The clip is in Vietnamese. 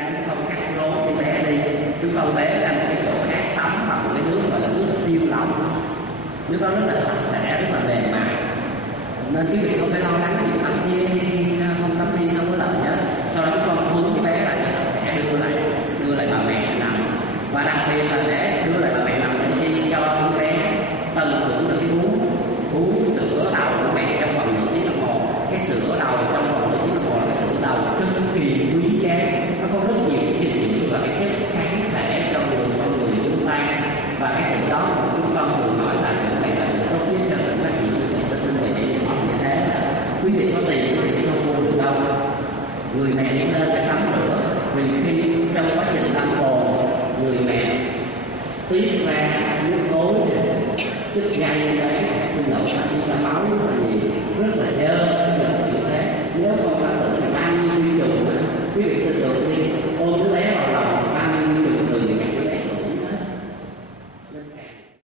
tay chúng con cắt rốn cho bé đi, chúng con bé ra một cái chỗ khác tắm bằng cái nước gọi là nước siêu lỏng, nước đó rất là sạch sẽ, rất là mềm mại, nên quý vị không phải lo lắng chuyện tắm riêng không tắm riêng không có lợi nhé. Sau đó chúng con cuốn bé lại cho sạch sẽ, đưa lại bà mẹ nằm, và đặc biệt là để đưa lại bà mẹ nằm để chi cho đứa bé tận hưởng được cái bú sữa đầu của mẹ trong vòng nửa tiếng đồng hồ. Cái sữa đầu trong vòng nửa tiếng đồng hồ là cái sữa đầu cực kỳ quý giá, nó có rất nhiều cái dinh dưỡng và cái chất kháng thể cho con người chúng ta, và cái sữa đó chúng con thường nói là sữa này là sữa tốt nhất cho sự phát triển của trẻ sơ sinh về trẻ nhỏ như thế. Quý vị có tiền quý vị không mua được đâu, người mẹ nên phải tắm rửa, vì khi trong quá trình tăng cồn người mẹ tiết ra nước ối chất gan đấy, xin lỗi là máu rất là nhiều, rất là dơ, như thế. Nếu con tắm rửa